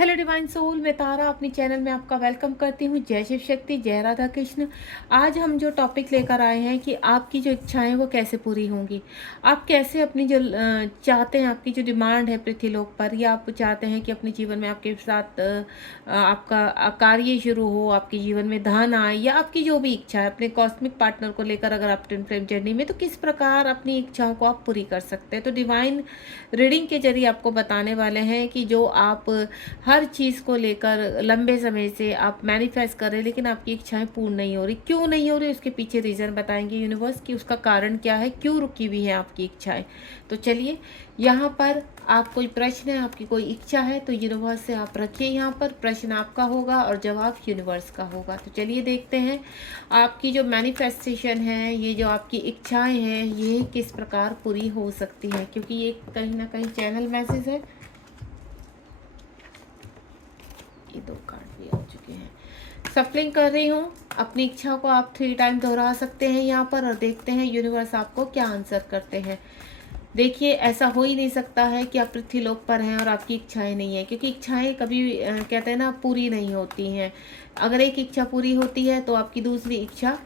Hello divine soul, मैं तारा अपनी channel में आपका वेलकम करती हूँ। जय शिव शक्ति, जय राधा कृष्ण। आज हम जो टॉपिक लेकर आए हैं कि आपकी जो इच्छाएं वो कैसे पूरी होंगी। आप कैसे अपनी जो चाहते हैं, आपकी जो डिमांड है पृथ्वीलोक पर, या आप चाहते हैं कि अपने जीवन में आपके साथ आपका कार्य शुरू हो, आपके जीवन में धन आए, या आपकी जो भी इच्छा है अपने कॉस्मिक पार्टनर को लेकर अगर आप ट्विन फ्लेम जर्नी में, तो किस प्रकार अपनी इच्छाओं को आप पूरी कर सकते हैं। तो डिवाइन रीडिंग के जरिए आपको बताने वाले हैं कि जो आप हर चीज़ को लेकर लंबे समय से आप मैनिफेस्ट कर रहे हैं, लेकिन आपकी इच्छाएं पूर्ण नहीं हो रही। क्यों नहीं हो रही, उसके पीछे रीज़न बताएंगे यूनिवर्स की, उसका कारण क्या है, क्यों रुकी हुई है आपकी इच्छाएं। तो चलिए, यहाँ पर आप कोई प्रश्न है, आपकी कोई इच्छा है, तो यूनिवर्स से आप रखिए। यहाँ पर प्रश्न आपका होगा और जवाब यूनिवर्स का होगा। तो चलिए देखते हैं आपकी जो मैनिफेस्टेशन है, ये जो आपकी इच्छाएं हैं, ये किस प्रकार पूरी हो सकती है, क्योंकि ये कहीं ना कहीं चैनल मैसेज है। ये 2 कार्ड भी आ चुके हैं। सफलिंग कर रही हूँ। अपनी इच्छा को आप 3 टाइम दोहरा सकते हैं यहाँ पर, और देखते हैं यूनिवर्स आपको क्या आंसर करते हैं। देखिए, ऐसा हो ही नहीं सकता है कि आप पृथ्वीलोक पर हैं और आपकी इच्छाएं नहीं है, क्योंकि इच्छाएं कभी कहते हैं ना, पूरी नहीं होती हैं। अगर एक इच्छा पूरी होती है तो आपकी दूसरी इच्छा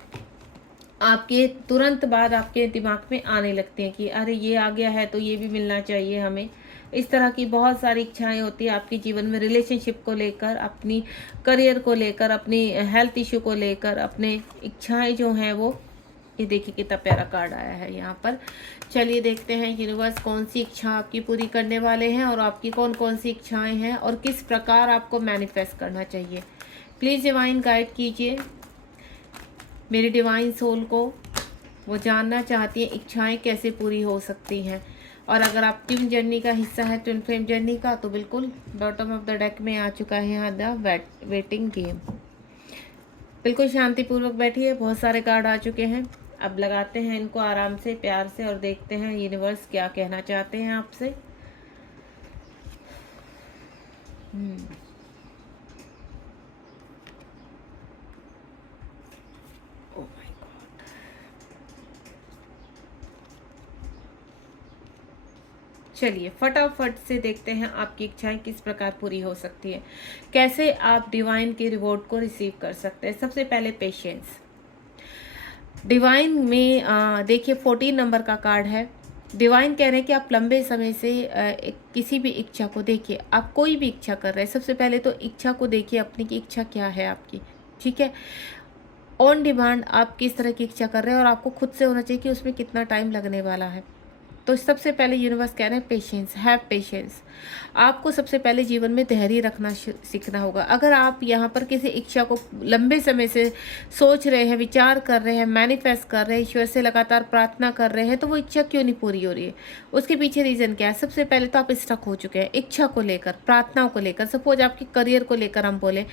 आपके तुरंत बाद आपके दिमाग में आने लगती हैं कि अरे ये आ गया है तो ये भी मिलना चाहिए हमें। इस तरह की बहुत सारी इच्छाएं होती है आपके जीवन में, रिलेशनशिप को लेकर, अपनी करियर को लेकर, अपनी हेल्थ इशू को लेकर, अपने इच्छाएं जो हैं वो। ये देखिए कितना प्यारा कार्ड आया है यहाँ पर। चलिए देखते हैं यूनिवर्स कौन सी इच्छा आपकी पूरी करने वाले हैं, और आपकी कौन कौन सी इच्छाएं हैं, और किस प्रकार आपको मैनिफेस्ट करना चाहिए। प्लीज़ डिवाइन गाइड कीजिए मेरी डिवाइन सोल को। वो जानना चाहती है इच्छाएं कैसे पूरी हो सकती हैं। और अगर आप ट्विन जर्नी का हिस्सा है, ट्विन फ्लेम जर्नी का, तो बिल्कुल बॉटम ऑफ द डेक में आ चुका है यहाँ द वेटिंग गेम। बिल्कुल शांतिपूर्वक बैठिए, बहुत सारे कार्ड आ चुके हैं। अब लगाते हैं इनको आराम से, प्यार से, और देखते हैं यूनिवर्स क्या कहना चाहते हैं आपसे। चलिए फटाफट से देखते हैं आपकी इच्छाएं किस प्रकार पूरी हो सकती है, कैसे आप डिवाइन के रिवॉर्ड को रिसीव कर सकते हैं। सबसे पहले पेशेंस। डिवाइन में देखिए 14 नंबर का कार्ड है। डिवाइन कह रहे हैं कि आप लंबे समय से किसी भी इच्छा को देखिए, आप कोई भी इच्छा कर रहे हैं, सबसे पहले तो इच्छा को देखिए अपनी की इच्छा क्या है आपकी। ठीक है, ऑन डिमांड आप किस तरह की इच्छा कर रहे हैं, और आपको खुद से होना चाहिए कि उसमें कितना टाइम लगने वाला है। तो सबसे पहले यूनिवर्स कह रहे हैं पेशेंस, हैव पेशेंस। आपको सबसे पहले जीवन में धैर्य रखना सीखना होगा। अगर आप यहाँ पर किसी इच्छा को लंबे समय से सोच रहे हैं, विचार कर रहे हैं, मैनिफेस्ट कर रहे हैं, ईश्वर से लगातार प्रार्थना कर रहे हैं, तो वो इच्छा क्यों नहीं पूरी हो रही है, उसके पीछे रीज़न क्या है। सबसे पहले तो आप स्टक हो चुके हैं इच्छा को लेकर, प्रार्थनाओं को लेकर। सपोज आपके करियर को लेकर हम बोले,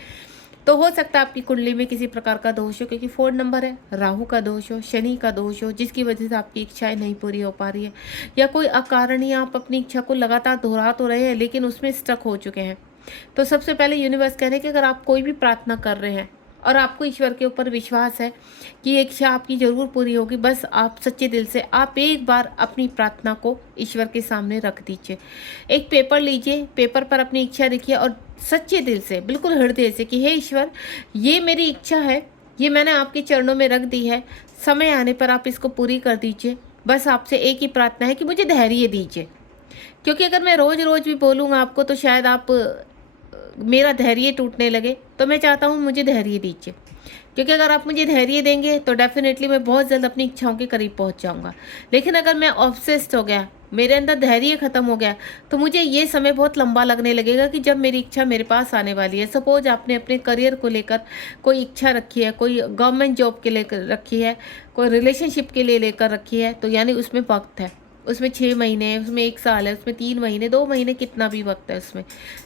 तो हो सकता है आपकी कुंडली में किसी प्रकार का दोष हो, क्योंकि 4 नंबर है, राहु का दोष हो, शनि का दोष हो, जिसकी वजह से आपकी इच्छाएं नहीं पूरी हो पा रही है, या कोई अकारणीय आप अपनी इच्छा को लगातार दोहरा तो रहे हैं लेकिन उसमें स्टक हो चुके हैं। तो सबसे पहले यूनिवर्स कह रहे हैं कि अगर आप कोई भी प्रार्थना कर रहे हैं और आपको ईश्वर के ऊपर विश्वास है कि ये इच्छा आपकी ज़रूर पूरी होगी, बस आप सच्चे दिल से आप एक बार अपनी प्रार्थना को ईश्वर के सामने रख दीजिए। एक पेपर लीजिए, पेपर पर अपनी इच्छा लिखिए, और सच्चे दिल से, बिल्कुल हृदय से, कि हे ईश्वर, ये मेरी इच्छा है, ये मैंने आपके चरणों में रख दी है, समय आने पर आप इसको पूरी कर दीजिए। बस आपसे एक ही प्रार्थना है कि मुझे धैर्य दीजिए, क्योंकि अगर मैं रोज़ रोज़ भी बोलूँगा आपको तो शायद आप मेरा धैर्य टूटने लगे। तो मैं चाहता हूँ मुझे धैर्य दीजिए, क्योंकि अगर आप मुझे धैर्य देंगे तो डेफिनेटली मैं बहुत जल्द अपनी इच्छाओं के करीब पहुँच जाऊँगा। लेकिन अगर मैं ऑब्सेस्ड हो गया, मेरे अंदर धैर्य ख़त्म हो गया, तो मुझे ये समय बहुत लंबा लगने लगेगा कि जब मेरी इच्छा मेरे पास आने वाली है। सपोज आपने अपने करियर को लेकर कोई इच्छा रखी है, कोई गवर्नमेंट जॉब के लेकर रखी है, कोई रिलेशनशिप के लिए लेकर रखी है, तो यानी उसमें वक्त है, उसमें 6 महीने है, उसमें 1 साल है, उसमें 3 महीने, 2 महीने, कितना भी वक्त है उसमें।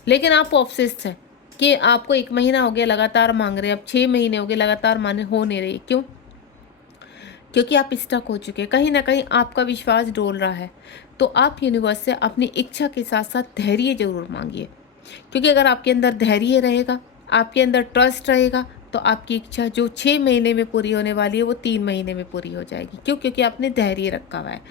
लेकिन आप ऑब्सेस्ड हैं कि आपको 1 महीना हो गया लगातार मांग रहे हैं, अब 6 महीने हो गए लगातार माने हो नहीं रही। क्यों? क्योंकि आप स्टक हो चुके हैं, कहीं ना कहीं आपका विश्वास डोल रहा है। तो आप यूनिवर्स से अपनी इच्छा के साथ साथ धैर्य जरूर मांगिए, क्योंकि अगर आपके अंदर धैर्य रहेगा, आपके अंदर ट्रस्ट रहेगा, तो आपकी इच्छा जो 6 महीने में पूरी होने वाली है वो 3 महीने में पूरी हो जाएगी। क्यों? क्योंकि आपने धैर्य रखा हुआ है।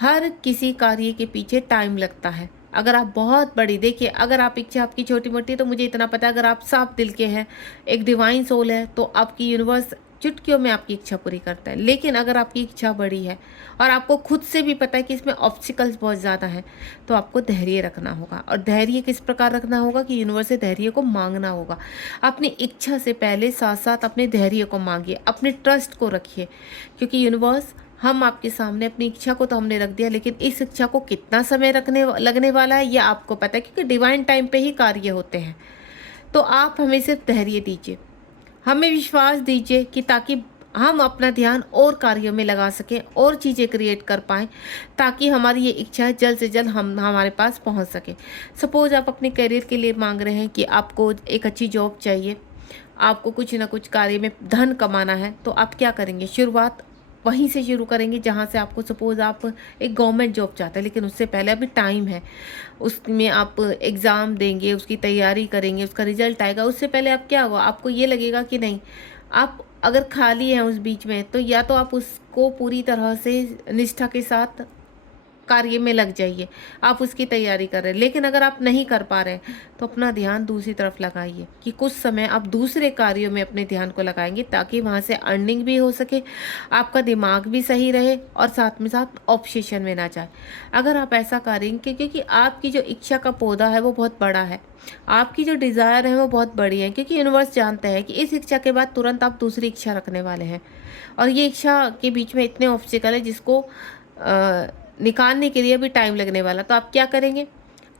हर किसी कार्य के पीछे टाइम लगता है, अगर आप बहुत बड़ी, देखिए अगर आप इच्छा आपकी छोटी मोटी है तो मुझे इतना पता है, अगर आप साफ दिल के हैं, एक डिवाइन सोल है, तो आपकी यूनिवर्स चुटकियों में आपकी इच्छा पूरी करता है। लेकिन अगर आपकी इच्छा बड़ी है और आपको खुद से भी पता है कि इसमें ऑब्स्टिकल्स बहुत ज़्यादा हैं, तो आपको धैर्य रखना होगा। और धैर्य किस प्रकार रखना होगा कि यूनिवर्स से धैर्य को मांगना होगा। अपनी इच्छा से पहले साथ साथ अपने धैर्य को मांगिए, अपने ट्रस्ट को रखिए, क्योंकि यूनिवर्स, हम आपके सामने अपनी इच्छा को तो हमने रख दिया, लेकिन इस इच्छा को कितना समय लगने वाला है ये आपको पता है, क्योंकि डिवाइन टाइम पे ही कार्य होते हैं। तो आप हमें सिर्फ धैर्य दीजिए, हमें विश्वास दीजिए कि ताकि हम अपना ध्यान और कार्यों में लगा सकें और चीज़ें क्रिएट कर पाएँ, ताकि हमारी ये इच्छा जल्द से जल्द हमारे पास पहुंच सके। सपोज आप अपने करियर के लिए मांग रहे हैं कि आपको एक अच्छी जॉब चाहिए, आपको कुछ ना कुछ कार्य में धन कमाना है, तो आप क्या करेंगे? शुरुआत वहीं से शुरू करेंगे जहाँ से आपको, सपोज़ आप एक गवर्नमेंट जॉब चाहते हैं, लेकिन उससे पहले अभी टाइम है, उसमें आप एग्ज़ाम देंगे, उसकी तैयारी करेंगे, उसका रिजल्ट आएगा, उससे पहले आप क्या होगा, आपको ये लगेगा कि नहीं, आप अगर खाली हैं उस बीच में, तो या तो आप उसको पूरी तरह से निष्ठा के साथ कार्य में लग जाइए, आप उसकी तैयारी कर रहे हैं। लेकिन अगर आप नहीं कर पा रहे हैं तो अपना ध्यान दूसरी तरफ लगाइए, कि कुछ समय आप दूसरे कार्यों में अपने ध्यान को लगाएंगे, ताकि वहाँ से अर्निंग भी हो सके, आपका दिमाग भी सही रहे और साथ में साथ ऑब्सेशन में ना जाए। अगर आप ऐसा करेंगे, क्योंकि आपकी जो इच्छा का पौधा है वो बहुत बड़ा है, आपकी जो डिज़ायर है वो बहुत बड़ी है, क्योंकि यूनिवर्स जानता है कि इस इच्छा के बाद तुरंत आप दूसरी इच्छा रखने वाले हैं, और ये इच्छा के बीच में इतने ऑब्स्टिकल है जिसको निकालने के लिए भी टाइम लगने वाला। तो आप क्या करेंगे?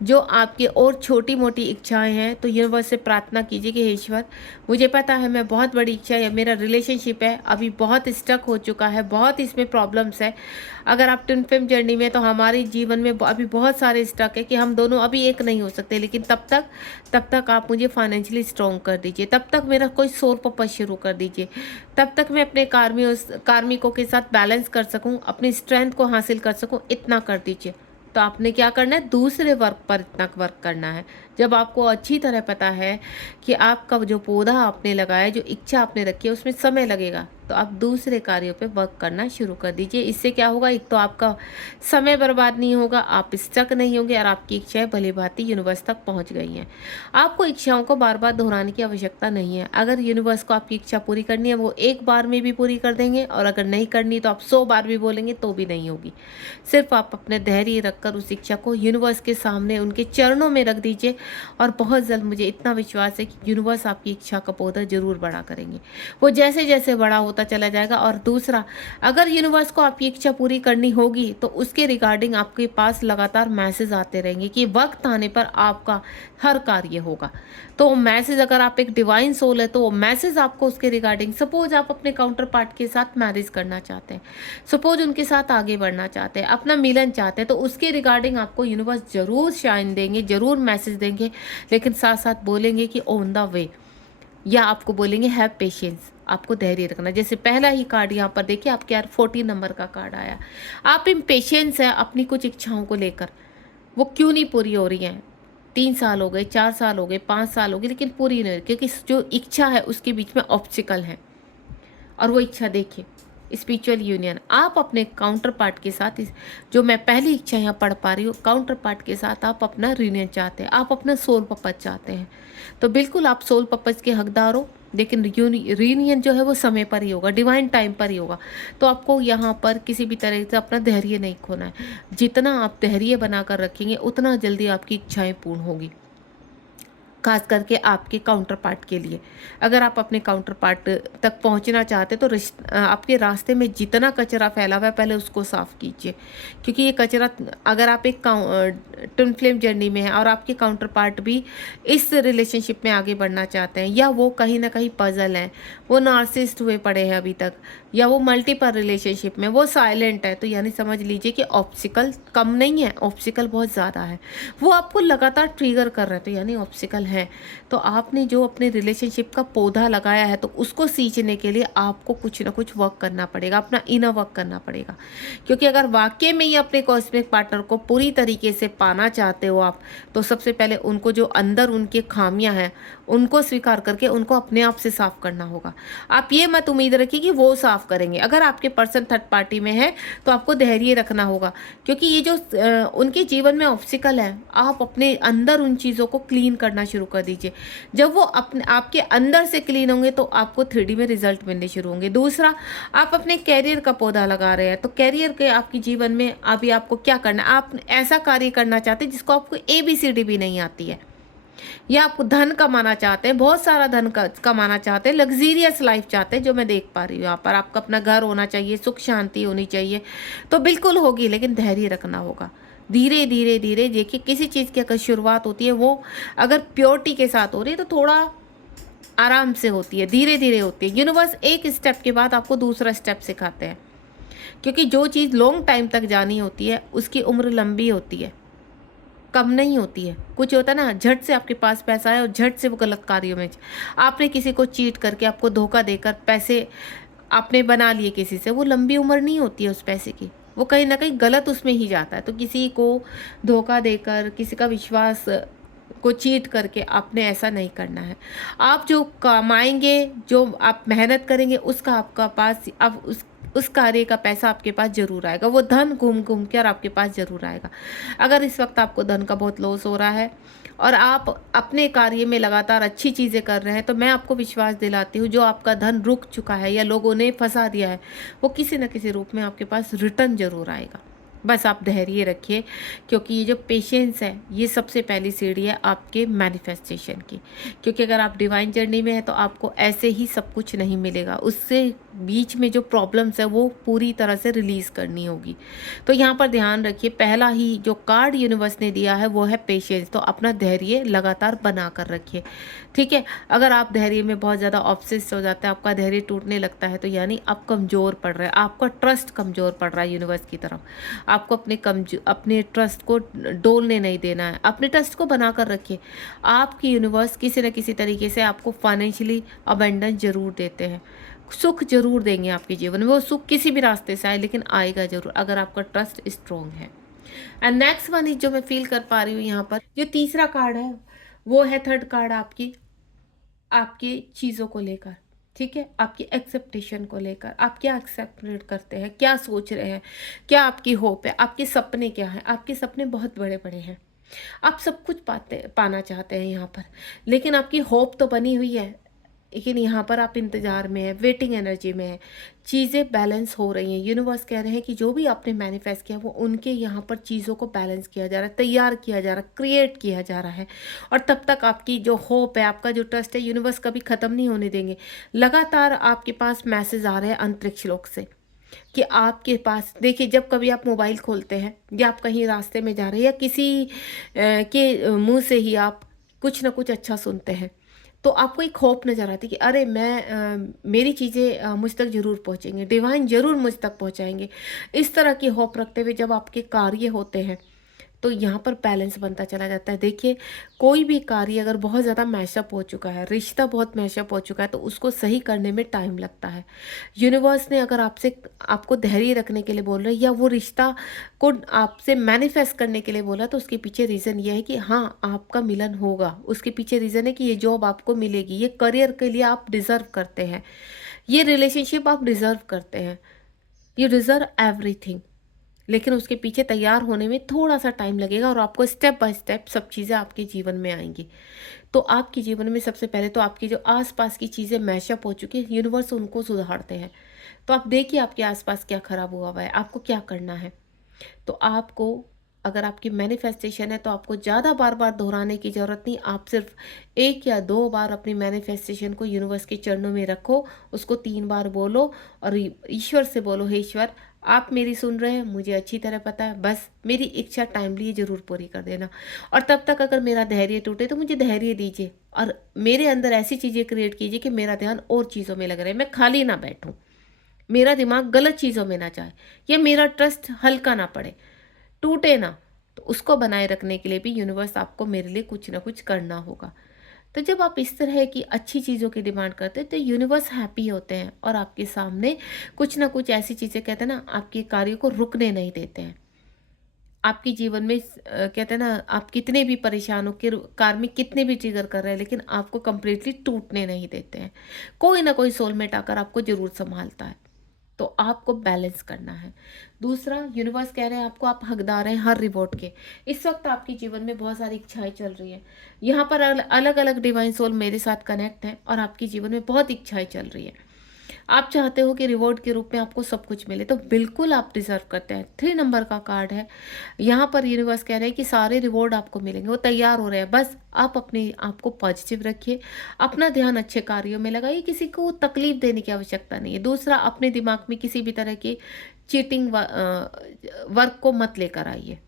जो आपकी और छोटी मोटी इच्छाएं हैं, तो यूनिवर्स से प्रार्थना कीजिए कि हे ईश्वर, मुझे पता है मैं बहुत बड़ी इच्छा है, मेरा रिलेशनशिप है अभी बहुत स्टक हो चुका है, बहुत इसमें प्रॉब्लम्स है। अगर आप ट्विन फ्लेम जर्नी में, तो हमारे जीवन में अभी बहुत सारे स्टक है कि हम दोनों अभी एक नहीं हो सकते, लेकिन तब तक आप मुझे फाइनेंशियली स्ट्रॉन्ग कर दीजिए, तब तक मेरा कोई सोल पर्पस शुरू कर दीजिए, तब तक मैं अपने कार्मिकों के साथ बैलेंस कर सकूँ, अपनी स्ट्रेंथ को हासिल कर सकूँ, इतना कर दीजिए। तो आपने क्या करना है? दूसरे वर्क पर इतना वर्क करना है। जब आपको अच्छी तरह पता है कि आपका जो पौधा आपने लगाया, जो इच्छा आपने रखी है, उसमें समय लगेगा, तो आप दूसरे कार्यों पे वर्क करना शुरू कर दीजिए। इससे क्या होगा? एक तो आपका समय बर्बाद नहीं होगा, आप स्टक नहीं होंगे, और आपकी इच्छाएं भली भांति यूनिवर्स तक पहुंच गई हैं। आपको इच्छाओं को बार बार दोहराने की आवश्यकता नहीं है। अगर यूनिवर्स को आपकी इच्छा पूरी करनी है, वो एक बार में भी पूरी कर देंगे, और अगर नहीं करनी तो आप 100 बार भी बोलेंगे तो भी नहीं होगी। सिर्फ आप अपने धैर्य रखकर उस इच्छा को यूनिवर्स के सामने, उनके चरणों में रख दीजिए, और बहुत जल्द, मुझे इतना विश्वास है कि यूनिवर्स आपकी इच्छा का पौधा जरूर बड़ा करेंगे। वो जैसे जैसे बड़ा होता चला जाएगा। और दूसरा, अगर यूनिवर्स को आपकी इच्छा पूरी करनी होगी, तो उसके रिगार्डिंग आपके पास लगातार मैसेज आते रहेंगे कि वक्त आने पर आपका हर कार्य होगा। तो मैसेज, अगर आप एक डिवाइन सोल है, तो वो मैसेज आपको उसके रिगार्डिंग, सपोज आप अपने काउंटर पार्ट के साथ मैरिज करना चाहते हैं, सपोज उनके साथ आगे बढ़ना चाहते हैं, अपना मिलन चाहते हैं, तो उसके रिगार्डिंग आपको यूनिवर्स जरूर शाइन देंगे, जरूर मैसेज देंगे, लेकिन साथ साथ बोलेंगे कि ऑन द वे, या आपको बोलेंगे हैव पेशेंस, आपको धैर्य रखना। जैसे पहला ही कार्ड यहाँ पर देखिए, आपके यार 40 नंबर का कार्ड आया, आप इम्पेशेंस है अपनी कुछ इच्छाओं को लेकर, वो क्यों नहीं पूरी हो रही हैं? 3 साल हो गए, 4 साल हो गए, 5 साल हो गए, लेकिन पूरी नहीं हो रही, क्योंकि जो इच्छा है उसके बीच में ऑब्स्टिकल है। और वो इच्छा देखिए, स्पिरिचुअल यूनियन, आप अपने काउंटर पार्ट के साथ, जो मैं पहली इच्छा यहाँ पढ़ पा रही हूँ, काउंटर पार्ट के साथ आप अपना यूनियन चाहते हैं, आप अपना सोल पर्पस चाहते हैं, तो बिल्कुल आप सोल पर्पस के हकदार हो। लेकिन रीयूनियन जो है वो समय पर ही होगा, डिवाइन टाइम पर ही होगा। तो आपको यहाँ पर किसी भी तरह से अपना धैर्य नहीं खोना है। जितना आप धैर्य बनाकर रखेंगे, उतना जल्दी आपकी इच्छाएं पूर्ण होगी, खास करके आपके काउंटर पार्ट के लिए। अगर आप अपने काउंटर पार्ट तक पहुंचना चाहते तो आपके रास्ते में जितना कचरा फैला हुआ है, पहले उसको साफ कीजिए, क्योंकि ये कचरा, अगर आप एक ट्विन फ्लेम जर्नी में है और आपके काउंटर पार्ट भी इस रिलेशनशिप में आगे बढ़ना चाहते हैं, या वो कहीं ना कहीं पजल है, वो नार्सिसिस्ट हुए पड़े हैं अभी तक, या वो मल्टीपल रिलेशनशिप में वो साइलेंट है, तो यानी समझ लीजिए कि ऑब्स्टिकल कम नहीं है, ऑब्स्टिकल बहुत ज़्यादा है, वो आपको लगातार ट्रिगर कर रहे हैं, तो यानी ऑब्स्टिकल है। तो आपने जो अपने रिलेशनशिप का पौधा लगाया है, तो उसको सींचने के लिए आपको कुछ ना कुछ वर्क करना पड़ेगा, अपना इनर वर्क करना पड़ेगा। क्योंकि अगर वाकई में ही अपने कॉस्मिक पार्टनर को पूरी तरीके से पाना चाहते हो आप, तो सबसे पहले उनको जो अंदर उनके खामियां हैं, उनको स्वीकार करके उनको अपने आप से साफ करना होगा। आप ये मत उम्मीद रखिए कि वो साफ साफ करेंगे। अगर आपके पर्सन थर्ड पार्टी में है तो आपको धैर्य रखना होगा, क्योंकि ये जो उनके जीवन में ऑब्स्टिकल है, आप अपने अंदर उन चीज़ों को क्लीन करना शुरू कर दीजिए। जब वो अपने आपके अंदर से क्लीन होंगे तो आपको 3D में रिजल्ट मिलने शुरू होंगे। दूसरा, आप अपने कैरियर का पौधा लगा रहे हैं, तो कैरियर के आपके जीवन में अभी आपको क्या करना है, आप ऐसा कार्य करना चाहते हैं जिसको आपको ABCD भी नहीं आती है, या आप धन कमाना चाहते हैं, बहुत सारा धन कमाना चाहते हैं, लग्जीरियस लाइफ चाहते हैं, जो मैं देख पा रही हूँ यहाँ पर। आपका अपना घर होना चाहिए, सुख शांति होनी चाहिए, तो बिल्कुल होगी, लेकिन धैर्य रखना होगा। धीरे धीरे धीरे देखिए, किसी चीज़ की अगर शुरुआत होती है, वो अगर प्योरिटी के साथ हो रही है तो थोड़ा आराम से होती है, धीरे धीरे होती है। यूनिवर्स एक स्टेप के बाद आपको दूसरा स्टेप सिखाते हैं, क्योंकि जो चीज़ लॉन्ग टाइम तक जानी होती है उसकी उम्र लंबी होती है, कम नहीं होती है। कुछ होता है ना, झट से आपके पास पैसा है और झट से वो गलत कार्यों में, आपने किसी को चीट करके, आपको धोखा देकर पैसे आपने बना लिए किसी से, वो लंबी उम्र नहीं होती है उस पैसे की, वो कहीं ना कहीं गलत उसमें ही जाता है। तो किसी को धोखा देकर, किसी का विश्वास को चीट करके आपने ऐसा नहीं करना है। आप जो कमाएंगे, जो आप मेहनत करेंगे, उसका आपका पास अब उस कार्य का पैसा आपके पास जरूर आएगा। वो धन घूम घूम कर आपके पास जरूर आएगा। अगर इस वक्त आपको धन का बहुत लॉस हो रहा है और आप अपने कार्य में लगातार अच्छी चीज़ें कर रहे हैं, तो मैं आपको विश्वास दिलाती हूँ, जो आपका धन रुक चुका है या लोगों ने फंसा दिया है, वो किसी न किसी रूप में आपके पास रिटर्न जरूर आएगा। बस आप धैर्य रखिए, क्योंकि ये जो पेशेंस है, ये सबसे पहली सीढ़ी है आपके मैनिफेस्टेशन की। क्योंकि अगर आप डिवाइन जर्नी में है तो आपको ऐसे ही सब कुछ नहीं मिलेगा, उससे बीच में जो प्रॉब्लम्स है वो पूरी तरह से रिलीज़ करनी होगी। तो यहाँ पर ध्यान रखिए, पहला ही जो कार्ड यूनिवर्स ने दिया है वो है पेशेंस। तो अपना धैर्य लगातार बना कर रखिए, ठीक है। अगर आप धैर्य में बहुत ज़्यादा ऑब्सेस्ड हो जाते हैं, आपका धैर्य टूटने लगता है, तो यानी आप कमज़ोर पड़ रहे हैं, आपका ट्रस्ट कमज़ोर पड़ रहा है यूनिवर्स की तरफ। आपको अपने ट्रस्ट को डोलने नहीं देना है, अपने ट्रस्ट को बना कर रखिए। आपकी यूनिवर्स किसी न किसी तरीके से आपको फाइनेंशियली अबेंडेंस जरूर देते हैं, सुख जरूर देंगे आपके जीवन में। वो सुख किसी भी रास्ते से आए, लेकिन आएगा जरूर, अगर आपका ट्रस्ट स्ट्रॉन्ग है। एंड नेक्स्ट वन इज, जो मैं फील कर पा रही हूँ यहाँ पर, जो तीसरा कार्ड है वो है थर्ड कार्ड आपकी चीज़ों को लेकर, ठीक है, आपकी एक्सेप्टेशन को लेकर। आप क्या एक्सेप्ट करते हैं, क्या सोच रहे हैं, क्या आपकी होप है, आपके सपने क्या हैं। आपके सपने बहुत बड़े बड़े हैं, आप सब कुछ पाना चाहते हैं यहाँ पर, लेकिन आपकी होप तो बनी हुई है, लेकिन यहाँ पर आप इंतज़ार में है, वेटिंग एनर्जी में है। चीज़ें बैलेंस हो रही हैं। यूनिवर्स कह रहे हैं कि जो भी आपने मैनिफेस्ट किया वो उनके यहाँ पर चीज़ों को बैलेंस किया जा रहा है, तैयार किया जा रहा है, क्रिएट किया जा रहा है। और तब तक आपकी जो होप है, आपका जो ट्रस्ट है, यूनिवर्स कभी ख़त्म नहीं होने देंगे। लगातार आपके पास मैसेज आ रहे हैं अंतरिक्ष लोक से कि आपके पास, देखिए, जब कभी आप मोबाइल खोलते हैं या आप कहीं रास्ते में जा रहे हैं या किसी के मुंह से ही आप कुछ ना कुछ अच्छा सुनते हैं, तो आपको एक होप नज़र आती है कि अरे मेरी चीज़ें मुझ तक ज़रूर पहुँचेंगी, डिवाइन ज़रूर मुझ तक पहुँचाएंगे। इस तरह की होप रखते हुए जब आपके कार्य होते हैं तो यहाँ पर बैलेंस बनता चला जाता है। देखिए, कोई भी कार्य अगर बहुत ज़्यादा मैशअप हो चुका है, रिश्ता बहुत मैशअप हो चुका है, तो उसको सही करने में टाइम लगता है। यूनिवर्स ने अगर आपको धैर्य रखने के लिए बोल रहे हैं, या वो रिश्ता को आपसे मैनिफेस्ट करने के लिए बोला, तो उसके पीछे रीज़न ये है कि हाँ, आपका मिलन होगा। उसके पीछे रीज़न है कि ये जॉब आपको मिलेगी, ये करियर के लिए आप डिज़र्व करते हैं, ये रिलेशनशिप आप डिज़र्व करते हैं, यू डिज़र्व एवरीथिंग। लेकिन उसके पीछे तैयार होने में थोड़ा सा टाइम लगेगा और आपको स्टेप बाय स्टेप सब चीज़ें आपके जीवन में आएंगी। तो आपके जीवन में सबसे पहले तो आपकी जो आसपास की चीज़ें मैशअप हो चुकी है, यूनिवर्स उनको सुधारते हैं। तो आप देखिए आपके आसपास क्या खराब हुआ है, आपको क्या करना है। तो आपको, अगर आपकी मैनिफेस्टेशन है, तो आपको ज़्यादा बार बार दोहराने की ज़रूरत नहीं। आप सिर्फ 1 या 2 बार अपनी मैनिफेस्टेशन को यूनिवर्स के चरणों में रखो, उसको 3 बार बोलो और ईश्वर से बोलो, हे ईश्वर, आप मेरी सुन रहे हैं, मुझे अच्छी तरह पता है, बस मेरी इच्छा टाइमली ज़रूर पूरी कर देना। और तब तक अगर मेरा धैर्य टूटे तो मुझे धैर्य दीजिए और मेरे अंदर ऐसी चीज़ें क्रिएट कीजिए कि मेरा ध्यान और चीज़ों में लग रहा है, मैं खाली ना बैठूं, मेरा दिमाग गलत चीज़ों में ना जाए, या मेरा ट्रस्ट हल्का ना पड़े, टूटे ना। तो उसको बनाए रखने के लिए भी यूनिवर्स आपको मेरे लिए कुछ ना कुछ करना होगा। तो जब आप इस तरह की अच्छी चीज़ों की डिमांड करते हैं तो यूनिवर्स हैप्पी होते हैं और आपके सामने कुछ ना कुछ ऐसी चीज़ें, कहते हैं ना, आपके कार्य को रुकने नहीं देते हैं। आपके जीवन में कहते हैं ना, आप कितने भी परेशान हो, कि कार्मिक कितने भी ट्रिगर कर रहे हैं, लेकिन आपको कंप्लीटली टूटने नहीं देते हैं। कोई ना कोई सोलमेट आकर आपको जरूर संभालता है। तो आपको बैलेंस करना है। दूसरा, यूनिवर्स कह रहे हैं आपको, आप हकदार हैं हर रिवॉर्ड के। इस वक्त आपके जीवन में बहुत सारी इच्छाएं चल रही है। यहाँ पर अलग अलग डिवाइन सोल मेरे साथ कनेक्ट हैं और आपके जीवन में बहुत इच्छाएं चल रही है। आप चाहते हो कि रिवॉर्ड के रूप में आपको सब कुछ मिले, तो बिल्कुल आप डिजर्व करते हैं। 3 नंबर का कार्ड है। यहाँ पर यूनिवर्स कह रहे हैं कि सारे रिवॉर्ड आपको मिलेंगे, वो तैयार हो रहे हैं। बस आप अपने आप को पॉजिटिव रखिए, अपना ध्यान अच्छे कार्यों में लगाइए, किसी को तकलीफ देने की आवश्यकता नहीं है। दूसरा, अपने दिमाग में किसी भी तरह की चीटिंग वर्क को मत लेकर आइए।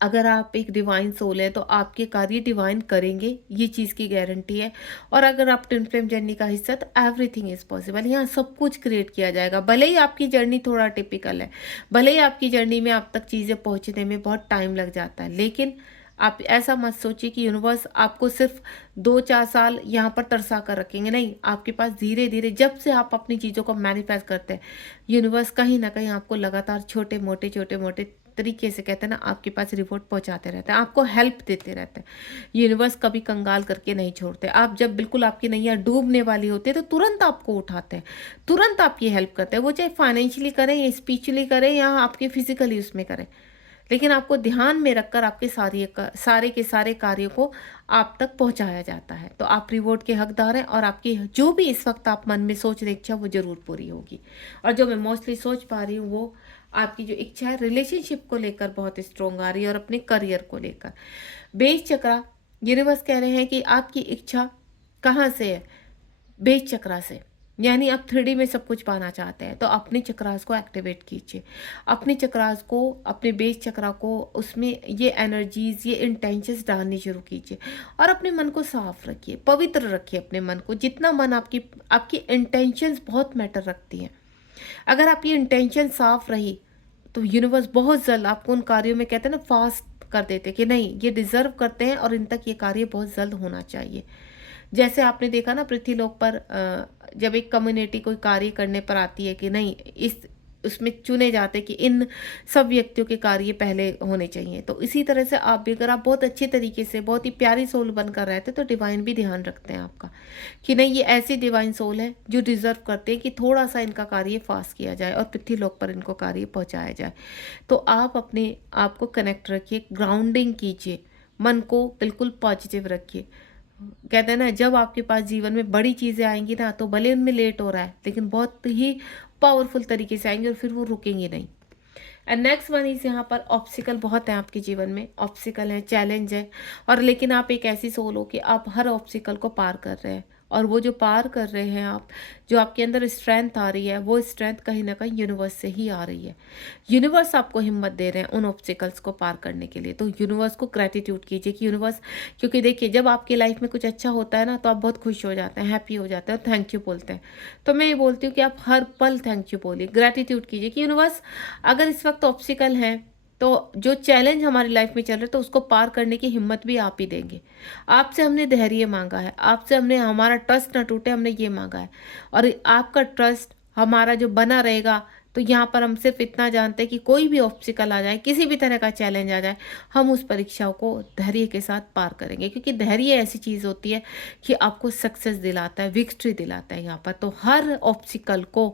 अगर आप एक डिवाइन सोल है तो आपके कार्य डिवाइन करेंगे, ये चीज़ की गारंटी है। और अगर आप ट्विन फ्लेम जर्नी का हिस्सा, तो एवरीथिंग इज पॉसिबल। यहाँ सब कुछ क्रिएट किया जाएगा। भले ही आपकी जर्नी थोड़ा टिपिकल है, भले ही आपकी जर्नी में आप तक चीज़ें पहुँचने में बहुत टाइम लग जाता है, लेकिन आप ऐसा मत सोचिए कि यूनिवर्स आपको सिर्फ 2-4 साल यहाँ पर तरसा कर रखेंगे। नहीं, आपके पास धीरे धीरे जब से आप अपनी चीज़ों को मैनिफेस्ट करते हैं, यूनिवर्स कहीं ना कहीं आपको लगातार छोटे मोटे तरीके से, कहते हैं ना, आपके पास रिवॉर्ड पहुंचाते रहते हैं, आपको हेल्प देते रहते हैं। यूनिवर्स कभी कंगाल करके नहीं छोड़ते। आप जब बिल्कुल आपकी नैया डूबने वाली होती है तो तुरंत आपको उठाते हैं, तुरंत आपकी हेल्प करते हैं। वो चाहे फाइनेंशियली करें या स्पिरिचुअली करें या आपके फिजिकली उसमें करें, लेकिन आपको ध्यान में रखकर आपके सारे के सारे कार्यों को आप तक पहुंचाया जाता है। तो आप रिवॉर्ड के हकदार हैं और आपकी जो भी इस वक्त आप मन में सोच रहे इच्छा, वो जरूर पूरी होगी। और जो मैं मोस्टली सोच पा रही हूँ, वो आपकी जो इच्छा है रिलेशनशिप को लेकर बहुत स्ट्रॉन्ग आ रही है और अपने करियर को लेकर। बेस चक्रा, यूनिवर्स कह रहे हैं कि आपकी इच्छा कहाँ से है? बेस चक्रा से। यानी आप 3D में सब कुछ पाना चाहते हैं, तो अपने चक्रास को एक्टिवेट कीजिए। अपने चक्रास को, अपने बेस चक्रा को, उसमें ये एनर्जीज, ये इंटेंशंस डालनी शुरू कीजिए और अपने मन को साफ रखिए, पवित्र रखिए अपने मन को। जितना मन आपकी इंटेंशंस बहुत मैटर रखती हैं। अगर आपकी इंटेंशन साफ रही तो यूनिवर्स बहुत जल्द आपको उन कार्यों में, कहते हैं ना, फास्ट कर देते कि नहीं, ये डिजर्व करते हैं और इन तक ये कार्य बहुत जल्द होना चाहिए। जैसे आपने देखा ना, पृथ्वीलोक पर जब एक कम्युनिटी कोई कार्य करने पर आती है कि नहीं, इस उसमें चुने जाते कि इन सब व्यक्तियों के कार्य पहले होने चाहिए। तो इसी तरह से आप भी, अगर आप बहुत अच्छे तरीके से, बहुत ही प्यारी सोल बनकर रहते, तो डिवाइन भी ध्यान रखते हैं आपका कि नहीं, ये ऐसी डिवाइन सोल है जो डिजर्व करते हैं कि थोड़ा सा इनका कार्य फास्ट किया जाए और पृथ्वीलोक पर इनको कार्य पहुंचाया जाए। तो आप अपने आप को कनेक्ट रखिए, ग्राउंडिंग कीजिए, मन को बिल्कुल पॉजिटिव रखिए। कहते हैं ना, जब आपके पास जीवन में बड़ी चीज़ें आएंगी ना, तो भले उनमें लेट हो रहा है, लेकिन बहुत ही पावरफुल तरीके से आएंगे और फिर वो रुकेंगे नहीं। एंड नेक्स्ट वन इज, यहाँ पर ऑब्स्टिकल बहुत है आपके जीवन में, ऑब्स्टिकल है, चैलेंज है, और लेकिन आप एक ऐसी सोल हो कि आप हर ऑब्स्टिकल को पार कर रहे हैं। और वो जो पार कर रहे हैं आप, जो आपके अंदर स्ट्रेंथ आ रही है, वो स्ट्रेंथ कहीं ना कहीं यूनिवर्स से ही आ रही है। यूनिवर्स आपको हिम्मत दे रहे हैं उन ऑब्स्टिकल्स को पार करने के लिए। तो यूनिवर्स को ग्रेटिट्यूड कीजिए कि यूनिवर्स, क्योंकि देखिए, जब आपकी लाइफ में कुछ अच्छा होता है ना, तो आप बहुत खुश हो जाते हैं, हैप्पी हो जाते हैं और थैंक यू बोलते हैं। तो मैं ये बोलती हूँ कि आप हर पल थैंक यू बोलिए, ग्रेटिट्यूड कीजिए कि यूनिवर्स, अगर इस वक्त ऑब्स्टिकल है, तो जो चैलेंज हमारी लाइफ में चल रहा है, तो उसको पार करने की हिम्मत भी आप ही देंगे। आपसे हमने धैर्य मांगा है, आपसे हमने, हमारा ट्रस्ट ना टूटे, हमने ये मांगा है। और आपका ट्रस्ट हमारा जो बना रहेगा, तो यहाँ पर हम सिर्फ इतना जानते हैं कि कोई भी ऑब्स्टिकल आ जाए, किसी भी तरह का चैलेंज आ जाए, हम उस परीक्षाओं को धैर्य के साथ पार करेंगे। क्योंकि धैर्य ऐसी चीज़ होती है कि आपको सक्सेस दिलाता है, विक्ट्री दिलाता है यहाँ पर। तो हर ऑब्स्टिकल को,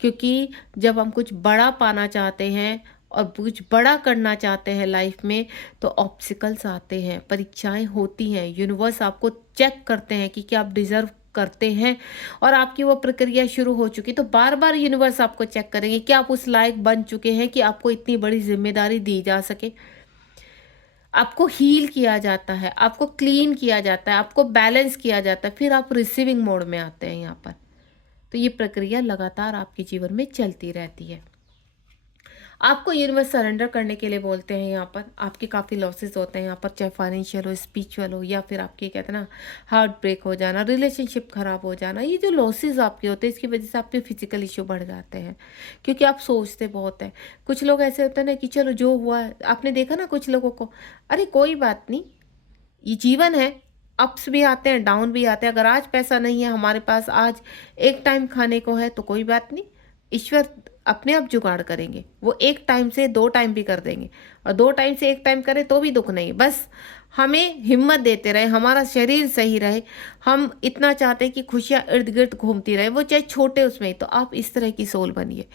क्योंकि जब हम कुछ बड़ा पाना चाहते हैं और कुछ बड़ा करना चाहते हैं लाइफ में, तो ऑब्स्टिकल्स आते हैं, परीक्षाएं होती हैं। यूनिवर्स आपको चेक करते हैं कि क्या आप डिजर्व करते हैं, और आपकी वो प्रक्रिया शुरू हो चुकी। तो बार बार यूनिवर्स आपको चेक करेंगे कि आप उस लायक बन चुके हैं कि आपको इतनी बड़ी जिम्मेदारी दी जा सके। आपको हील किया जाता है, आपको क्लीन किया जाता है, आपको बैलेंस किया जाता है, फिर आप रिसीविंग मोड में आते हैं यहाँ पर। तो ये प्रक्रिया लगातार आपके जीवन में चलती रहती है। आपको यूनिवर्स सरेंडर करने के लिए बोलते हैं। यहाँ पर आपके काफ़ी लॉसेस होते हैं यहाँ पर, चाहे फाइनेंशियल हो, स्पिरिचुअल हो, या फिर आपके, कहते हैं ना, हार्ट ब्रेक हो जाना, रिलेशनशिप खराब हो जाना। ये जो लॉसेस आपके होते हैं, इसकी वजह से आपके फिजिकल इश्यू बढ़ जाते हैं, क्योंकि आप सोचते बहुत हैं। कुछ लोग ऐसे होते हैं ना कि चलो जो हुआ है, आपने देखा ना कुछ लोगों को, अरे कोई बात नहीं, ये जीवन है, अप्स भी आते हैं, डाउन भी आते हैं। अगर आज पैसा नहीं है हमारे पास, आज एक टाइम खाने को है, तो कोई बात नहीं, ईश्वर अपने आप जुगाड़ करेंगे। वो एक टाइम से 2 टाइम भी कर देंगे, और 2 टाइम से 1 टाइम करें तो भी दुख नहीं। बस हमें हिम्मत देते रहे, हमारा शरीर सही रहे। हम इतना चाहते हैं कि खुशियाँ इर्द-गिर्द घूमती रहे, वो चाहे छोटे उसमें ही। तो आप इस तरह की सोल बनिए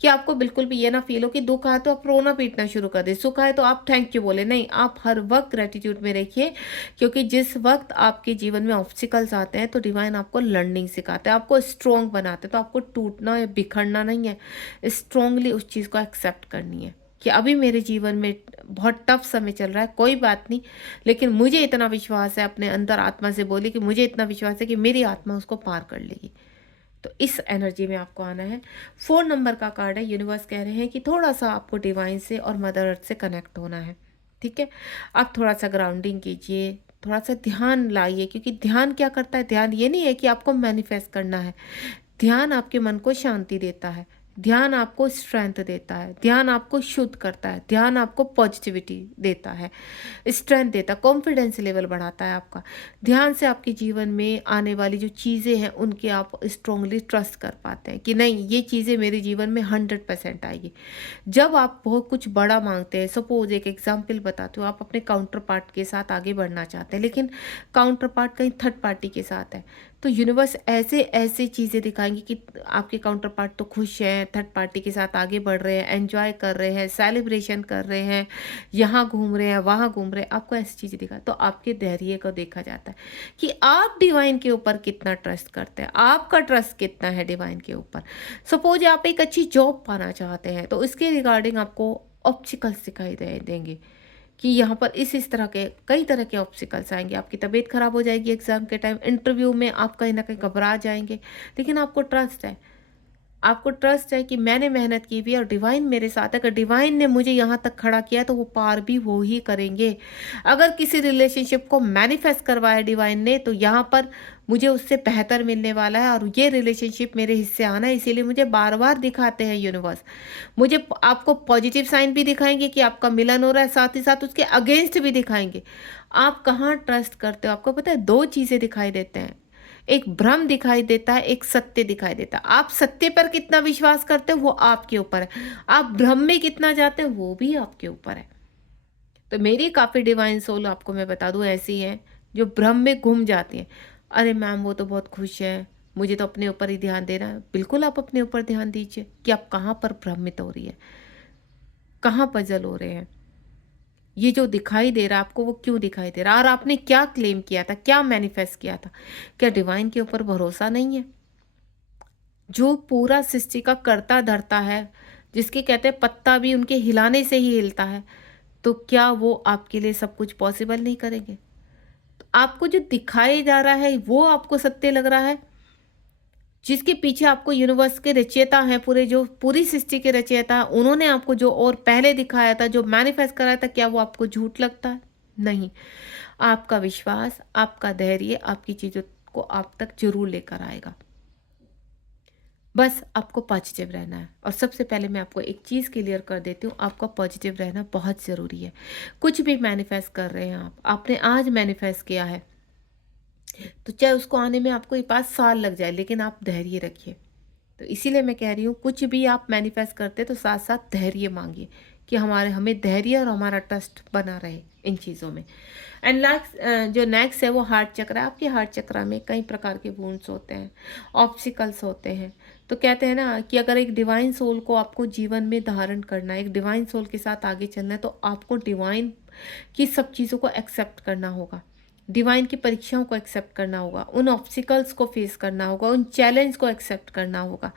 कि आपको बिल्कुल भी ये ना फ़ील हो कि दुःख आए तो आप रोना-पीटना शुरू कर दें, सुख आए तो आप थैंक यू बोले। नहीं, आप हर वक़्त ग्रैटिट्यूड में रखिए, क्योंकि जिस वक़्त आपके जीवन में ऑब्स्टिकल्स आते हैं, तो डिवाइन आपको लर्निंग सिखाते हैं, आपको स्ट्रॉन्ग बनाते हैं। तो आपको टूटना या बिखरना नहीं है, स्ट्रॉन्गली उस चीज़ को एक्सेप्ट करनी है कि अभी मेरे जीवन में बहुत टफ समय चल रहा है, कोई बात नहीं, लेकिन मुझे इतना विश्वास है, अपने अंदर आत्मा से बोली कि मुझे इतना विश्वास है कि मेरी आत्मा उसको पार कर लेगी। तो इस एनर्जी में आपको आना है। 4 नंबर का कार्ड है, यूनिवर्स कह रहे हैं कि थोड़ा-सा आपको डिवाइन से और मदर अर्थ से कनेक्ट होना है, ठीक है? आप थोड़ा-सा ग्राउंडिंग कीजिए, थोड़ा-सा ध्यान लाइए, क्योंकि ध्यान क्या करता है? ध्यान ये नहीं है कि आपको मैनिफेस्ट करना है। ध्यान आपके मन को शांति देता है, ध्यान आपको स्ट्रेंथ देता है, ध्यान आपको शुद्ध करता है, ध्यान आपको पॉजिटिविटी देता है, स्ट्रेंथ देता है, कॉन्फिडेंस लेवल बढ़ाता है आपका। ध्यान से आपके जीवन में आने वाली जो चीज़ें हैं उनके आप स्ट्रांगली ट्रस्ट कर पाते हैं कि नहीं, ये चीज़ें मेरे जीवन में 100% आएगी। जब आप बहुत कुछ बड़ा मांगते हैं, सपोज एक एग्जांपल बताती हूँ, आप अपने काउंटर पार्ट के साथ आगे बढ़ना चाहते हैं, लेकिन काउंटर पार्ट कहीं थर्ड पार्टी के साथ है, तो यूनिवर्स ऐसे ऐसे चीज़ें दिखाएंगी कि आपके काउंटर पार्ट तो खुश हैं, थर्ड पार्टी के साथ आगे बढ़ रहे हैं, एंजॉय कर रहे हैं, सेलिब्रेशन कर रहे हैं, यहाँ घूम रहे हैं, वहाँ घूम रहे हैं, आपको ऐसी चीज़ें दिखा, तो आपके धैर्य को देखा जाता है कि आप डिवाइन के ऊपर कितना ट्रस्ट करते हैं, आपका ट्रस्ट कितना है डिवाइन के ऊपर। सपोज आप एक अच्छी जॉब पाना चाहते हैं, तो इसके रिगार्डिंग आपको ऑब्स्टिकल्स दिखाई देंगे कि यहाँ पर इस तरह के कई तरह के ऑब्स्टिकल्स आएंगे। आपकी तबीयत खराब हो जाएगी एग्जाम के टाइम, इंटरव्यू में आप कहीं ना कहीं घबरा जाएंगे, लेकिन आपको ट्रस्ट है, आपको ट्रस्ट है कि मैंने मेहनत की हुई है और डिवाइन मेरे साथ है। अगर डिवाइन ने मुझे यहाँ तक खड़ा किया तो वो पार भी वो ही करेंगे। अगर किसी रिलेशनशिप को मैनिफेस्ट करवाया डिवाइन ने, तो यहाँ पर मुझे उससे बेहतर मिलने वाला है और ये रिलेशनशिप मेरे हिस्से आना है, इसीलिए मुझे बार बार दिखाते हैं यूनिवर्स। मुझे आपको पॉजिटिव साइन भी दिखाएंगे कि आपका मिलन हो रहा है, साथ ही साथ उसके अगेंस्ट भी दिखाएंगे। आप कहाँ ट्रस्ट करते हो? आपको पता है, दो चीज़ें दिखाई देते हैं, एक भ्रम दिखाई देता है, एक सत्य दिखाई देता है। आप सत्य पर कितना विश्वास करते हो वो आपके ऊपर है, आप भ्रम में कितना जाते हो वो भी आपके ऊपर है। तो मेरी काफ़ी डिवाइन सोल, आपको मैं बता दूं, ऐसी है जो भ्रम में घूम जाती है। अरे मैम वो तो बहुत खुश है, मुझे तो अपने ऊपर ही ध्यान देना है। बिल्कुल आप अपने ऊपर ध्यान दीजिए कि आप कहाँ पर भ्रमित हो रही है, कहाँ पजल हो रहे हैं, ये जो दिखाई दे रहा है आपको वो क्यों दिखाई दे रहा है, और आपने क्या क्लेम किया था, क्या मैनिफेस्ट किया था। क्या डिवाइन के ऊपर भरोसा नहीं है, जो पूरा सृष्टि का करता धरता है, जिसके कहते हैं पत्ता भी उनके हिलाने से ही हिलता है, तो क्या वो आपके लिए सब कुछ पॉसिबल नहीं करेंगे? तो आपको जो दिखाया जा रहा है वो आपको सत्य लग रहा है, जिसके पीछे आपको यूनिवर्स के रचयिता हैं, पूरे जो पूरी सृष्टि के रचयिता हैं, उन्होंने आपको जो और पहले दिखाया था, जो मैनिफेस्ट कराया था, क्या वो आपको झूठ लगता है? नहीं। आपका विश्वास, आपका धैर्य आपकी चीज़ों को आप तक जरूर लेकर आएगा। बस आपको पॉजिटिव रहना है। और सबसे पहले मैं आपको एक चीज़ क्लियर कर देती हूँ, आपका पॉजिटिव रहना बहुत ज़रूरी है। कुछ भी मैनिफेस्ट कर रहे हैं आप, आपने आज मैनिफेस्ट किया है, तो चाहे उसको आने में आपको 5 साल लग जाए, लेकिन आप धैर्य रखिए। तो इसीलिए मैं कह रही हूँ, कुछ भी आप मैनिफेस्ट करते तो साथ साथ धैर्य मांगिए कि हमें धैर्य और हमारा ट्रस्ट बना रहे इन चीज़ों में। एंड लास्ट जो नेक्स्ट है वो हार्ट चक्र है। आपके हार्ट चक्र में कई प्रकार के वुंड्स होते हैं, ऑब्स्टिकल्स होते हैं। तो कहते हैं ना कि अगर एक डिवाइन सोल को आपको जीवन में धारण करना है, एक डिवाइन सोल के साथ आगे चलना है, तो आपको डिवाइन की सब चीज़ों को एक्सेप्ट करना होगा, डिवाइन की परीक्षाओं को एक्सेप्ट करना होगा, उन ऑब्स्टिकल्स को फेस करना होगा, उन चैलेंज को एक्सेप्ट करना होगा,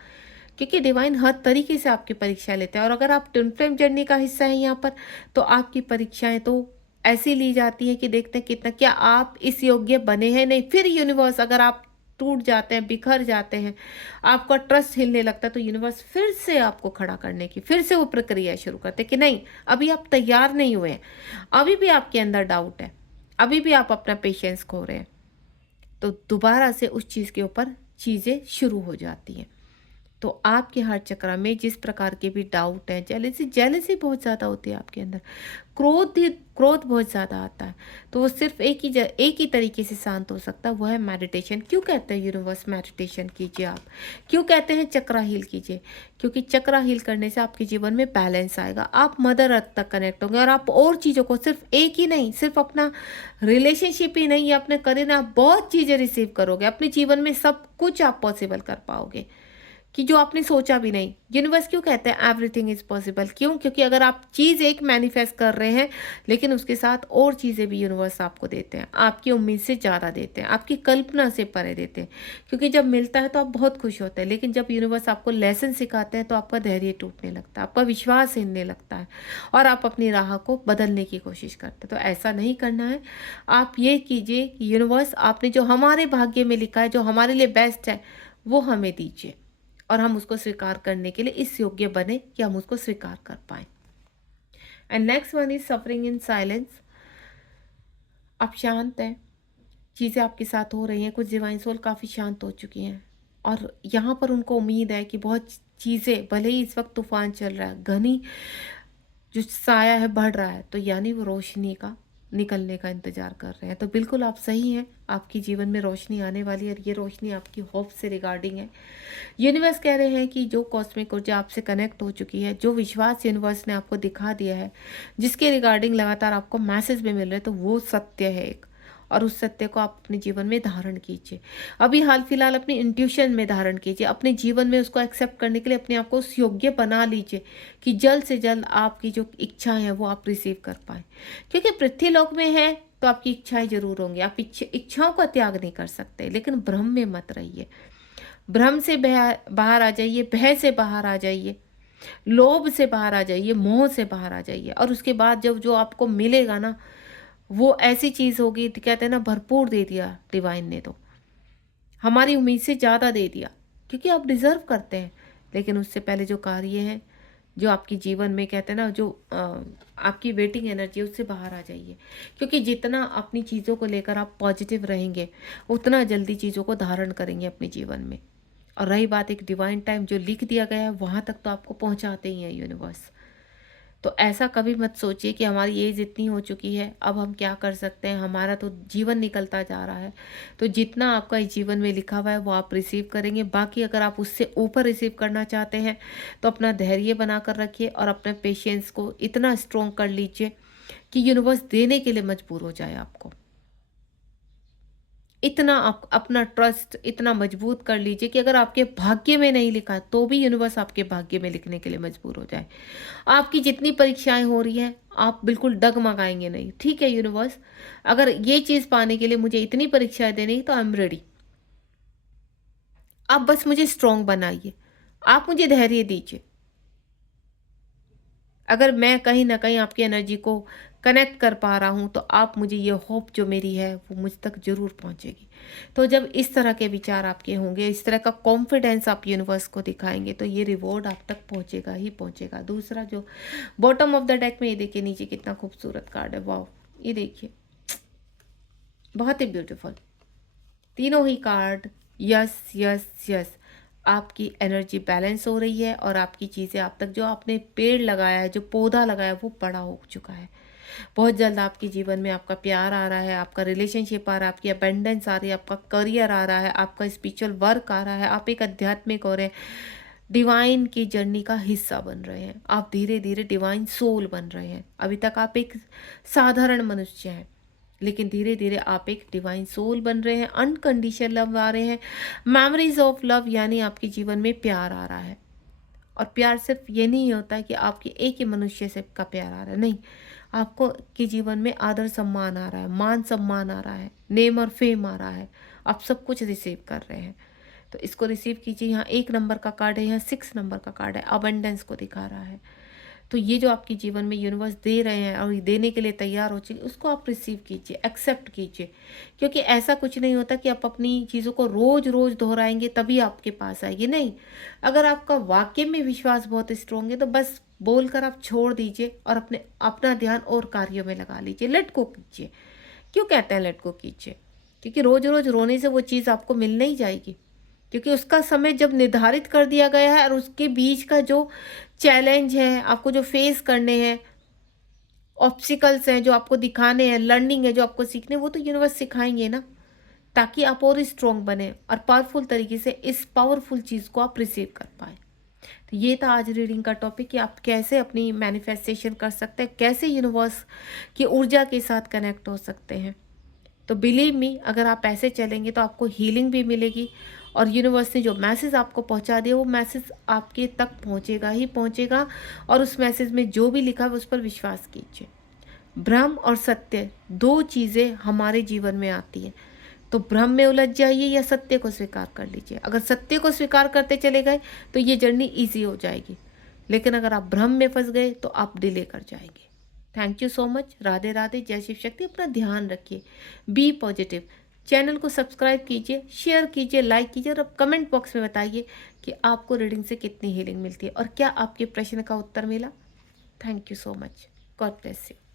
क्योंकि डिवाइन हर तरीके से आपकी परीक्षा लेते हैं। और अगर आप ट्विन फ्लेम जर्नी का हिस्सा हैं यहाँ पर, तो आपकी परीक्षाएं तो ऐसी ली जाती हैं कि देखते हैं कितना क्या आप इस योग्य बने हैं। नहीं, फिर यूनिवर्स, अगर आप टूट जाते हैं, बिखर जाते हैं, आपका ट्रस्ट हिलने लगता है, तो यूनिवर्स फिर से आपको खड़ा करने की फिर से वो प्रक्रिया शुरू करते हैं कि नहीं, अभी आप तैयार नहीं हुए हैं, अभी भी आपके अंदर डाउट है, अभी भी आप अपना पेशेंस खो रहे हैं। तो दोबारा से उस चीज़ के ऊपर चीज़ें शुरू हो जाती हैं। तो आपके हार्ट चक्र में जिस प्रकार के भी डाउट है, जेलेसी जेलेसी बहुत ज़्यादा होती है आपके अंदर, क्रोध बहुत ज़्यादा आता है, तो वो सिर्फ एक ही तरीके से शांत हो सकता है, वो है मेडिटेशन। क्यों कहते हैं यूनिवर्स मेडिटेशन कीजिए आप, क्यों कहते हैं चक्रा हील कीजिए? क्योंकि चक्रा हील करने से आपके जीवन में बैलेंस आएगा, आप मदर अर्थ तक कनेक्ट होंगे और आप और चीज़ों को, सिर्फ एक ही नहीं, सिर्फ अपना रिलेशनशिप ही नहीं, या अपने करियर, आप बहुत चीज़ें रिसीव करोगे अपने जीवन में, सब कुछ आप पॉसिबल कर पाओगे कि जो आपने सोचा भी नहीं। यूनिवर्स क्यों कहते हैं एवरीथिंग इज पॉसिबल? क्यों? क्योंकि अगर आप चीज़ एक मैनिफेस्ट कर रहे हैं, लेकिन उसके साथ और चीज़ें भी यूनिवर्स आपको देते हैं, आपकी उम्मीद से ज़्यादा देते हैं, आपकी कल्पना से परे देते हैं। क्योंकि जब मिलता है तो आप बहुत खुश होते हैं, लेकिन जब यूनिवर्स आपको लेसन सिखाते हैं तो आपका धैर्य टूटने लगता है, आपका विश्वास हिलने लगता है और आप अपनी राह को बदलने की कोशिश करते हैं। तो ऐसा नहीं करना है। आप ये कीजिए कि यूनिवर्स, आपने जो हमारे भाग्य में लिखा है, जो हमारे लिए बेस्ट है, वो हमें दीजिए और हम उसको स्वीकार करने के लिए इस योग्य बने कि हम उसको स्वीकार कर पाए। And next one is suffering in silence. आप शांत हैं, चीज़ें आपके साथ हो रही हैं, कुछ डिवाइन सोल काफ़ी शांत हो चुकी हैं और यहाँ पर उनको उम्मीद है कि बहुत चीज़ें, भले ही इस वक्त तूफान चल रहा है, घनी जो साया है बढ़ रहा है, तो यानी वो रोशनी का निकलने का इंतजार कर रहे हैं। तो बिल्कुल आप सही हैं, आपके जीवन में रोशनी आने वाली है और ये रोशनी आपकी होप से रिगार्डिंग है। यूनिवर्स कह रहे हैं कि जो कॉस्मिक ऊर्जा आपसे कनेक्ट हो चुकी है, जो विश्वास यूनिवर्स ने आपको दिखा दिया है, जिसके रिगार्डिंग लगातार आपको मैसेज भी मिल रहे हैं, तो वो सत्य है एक, और उस सत्य को आप अपने जीवन में धारण कीजिए। अभी हाल फिलहाल अपनी इंट्यूशन में धारण कीजिए, अपने जीवन में उसको एक्सेप्ट करने के लिए अपने आप को उस योग्य बना लीजिए कि जल्द से जल्द आपकी जो इच्छाएं हैं वो आप रिसीव कर पाएँ। क्योंकि पृथ्वीलोक में है तो आपकी इच्छाएं जरूर होंगी, आप इच्छाओं का त्याग नहीं कर सकते, लेकिन भ्रम में मत रहिए। भ्रम से बाहर आ जाइए, भय से बाहर आ जाइए, लोभ से बाहर आ जाइए, मोह से बाहर आ जाइए, और उसके बाद जब जो आपको मिलेगा ना, वो ऐसी चीज़ होगी, तो कहते हैं ना, भरपूर दे दिया डिवाइन ने, तो हमारी उम्मीद से ज़्यादा दे दिया, क्योंकि आप डिज़र्व करते हैं। लेकिन उससे पहले जो कार्य है, जो आपके जीवन में, कहते हैं ना, जो आपकी वेटिंग एनर्जी है, उससे बाहर आ जाइए। क्योंकि जितना अपनी चीज़ों को लेकर आप पॉजिटिव रहेंगे, उतना जल्दी चीज़ों को धारण करेंगे अपने जीवन में। और रही बात एक डिवाइन टाइम जो लिख दिया गया है, वहाँ तक तो आपको पहुँचाते ही है यूनिवर्स। तो ऐसा कभी मत सोचिए कि हमारी एज इतनी हो चुकी है, अब हम क्या कर सकते हैं, हमारा तो जीवन निकलता जा रहा है। तो जितना आपका इस जीवन में लिखा हुआ है वो आप रिसीव करेंगे। बाकी अगर आप उससे ऊपर रिसीव करना चाहते हैं तो अपना धैर्य बना कर रखिए और अपने पेशेंस को इतना स्ट्रॉन्ग कर लीजिए कि यूनिवर्स देने के लिए मजबूर हो जाए आपको। इतना आप अपना ट्रस्ट इतना मजबूत कर लीजिए कि अगर आपके भाग्य में नहीं लिखा तो भी यूनिवर्स आपके भाग्य में लिखने के लिए मजबूर हो जाए। आपकी जितनी परीक्षाएं हो रही हैं, आप बिल्कुल डगमगाएंगे नहीं। ठीक है यूनिवर्स, अगर ये चीज़ पाने के लिए मुझे इतनी परीक्षाएं देनी, तो आई एम रेडी। आप बस मुझे स्ट्रांग बनाइए, आप मुझे धैर्य दीजिए। अगर मैं कहीं ना कहीं आपकी एनर्जी को कनेक्ट कर पा रहा हूँ, तो आप मुझे ये होप जो मेरी है वो मुझ तक ज़रूर पहुँचेगी। तो जब इस तरह के विचार आपके होंगे, इस तरह का कॉन्फिडेंस आप यूनिवर्स को दिखाएंगे, तो ये रिवॉर्ड आप तक पहुँचेगा ही पहुँचेगा। दूसरा जो बॉटम ऑफ द डेक में, ये देखिए नीचे कितना खूबसूरत कार्ड है, वाह, ये देखिए, बहुत ही ब्यूटीफुल तीनों ही कार्ड। यस यस यस, आपकी एनर्जी बैलेंस हो रही है और आपकी चीज़ें आप तक, जो आपने पेड़ लगाया है, जो पौधा लगाया है, वो बड़ा हो चुका है। बहुत जल्द आपके जीवन में आपका प्यार आ रहा है, आपका रिलेशनशिप आ रहा है, आपकी अबेंडेंस आ रही है, आपका करियर आ रहा है, आपका स्पिरिचुअल वर्क आ रहा है, आप एक आध्यात्मिक और डिवाइन की जर्नी का हिस्सा बन रहे हैं। आप धीरे धीरे डिवाइन सोल बन रहे हैं। अभी तक आप एक साधारण मनुष्य हैं, लेकिन धीरे धीरे आप एक डिवाइन सोल बन रहे हैं। अनकंडीशनल लव आ रहे हैं, मेमोरीज ऑफ लव, यानी आपके जीवन में प्यार आ रहा है। और प्यार सिर्फ ये नहीं होता है कि आपके एक ही मनुष्य से का प्यार आ रहा है, नहीं, आपको के जीवन में आदर सम्मान आ रहा है, मान सम्मान आ रहा है, नेम और फेम आ रहा है, आप सब कुछ रिसीव कर रहे हैं। तो इसको रिसीव कीजिए। यहाँ 1 नंबर का कार्ड है, यहाँ 6 नंबर का कार्ड है, अबंडेंस को दिखा रहा है। तो ये जो आपके जीवन में यूनिवर्स दे रहे हैं और देने के लिए तैयार हो चुके, उसको आप रिसीव कीजिए, एक्सेप्ट कीजिए। क्योंकि ऐसा कुछ नहीं होता कि आप अपनी चीज़ों को रोज रोज दोहराएंगे तभी आपके पास आएगी, नहीं। अगर आपका वाक्य में विश्वास बहुत स्ट्रॉन्ग है, तो बस बोलकर आप छोड़ दीजिए और अपना ध्यान और कार्यों में लगा लीजिए, लेट गो कीजिए। क्यों कहते हैं लेट गो कीजिए? क्योंकि रोज रोज रोने से वो चीज़ आपको मिल नहीं जाएगी। क्योंकि उसका समय जब निर्धारित कर दिया गया है और उसके बीच का जो चैलेंज है, आपको जो फेस करने हैं, ऑब्स्टिकल्स हैं जो आपको दिखाने हैं, लर्निंग है जो आपको सीखने, वो तो यूनिवर्स सिखाएंगे ना, ताकि आप और स्ट्रॉन्ग बने और पावरफुल तरीके से इस पावरफुल चीज़ को आप रिसीव कर पाए। तो ये था आज रीडिंग का टॉपिक कि आप कैसे अपनी मैनिफेस्टेशन कर सकते हैं, कैसे यूनिवर्स की ऊर्जा के साथ कनेक्ट हो सकते हैं। तो बिलीव मी, अगर आप ऐसे चलेंगे तो आपको हीलिंग भी मिलेगी और यूनिवर्स ने जो मैसेज आपको पहुंचा दिया वो मैसेज आपके तक पहुंचेगा ही पहुंचेगा। और उस मैसेज में जो भी लिखा है उस पर विश्वास कीजिए। भ्रम और सत्य दो चीज़ें हमारे जीवन में आती है, तो भ्रम में उलझ जाइए या सत्य को स्वीकार कर लीजिए। अगर सत्य को स्वीकार करते चले गए तो ये जर्नी ईजी हो जाएगी, लेकिन अगर आप भ्रम में फंस गए तो आप डिले कर जाएंगे। Thank you so much. Radhe Radhe, जय शिव शक्ति। अपना ध्यान रखिए, बी पॉजिटिव। चैनल को सब्सक्राइब कीजिए, शेयर कीजिए, लाइक कीजिए और अब कमेंट बॉक्स में बताइए कि आपको रीडिंग से कितनी हीलिंग मिलती है और क्या आपके प्रश्न का उत्तर मिला। Thank you so much. God bless you.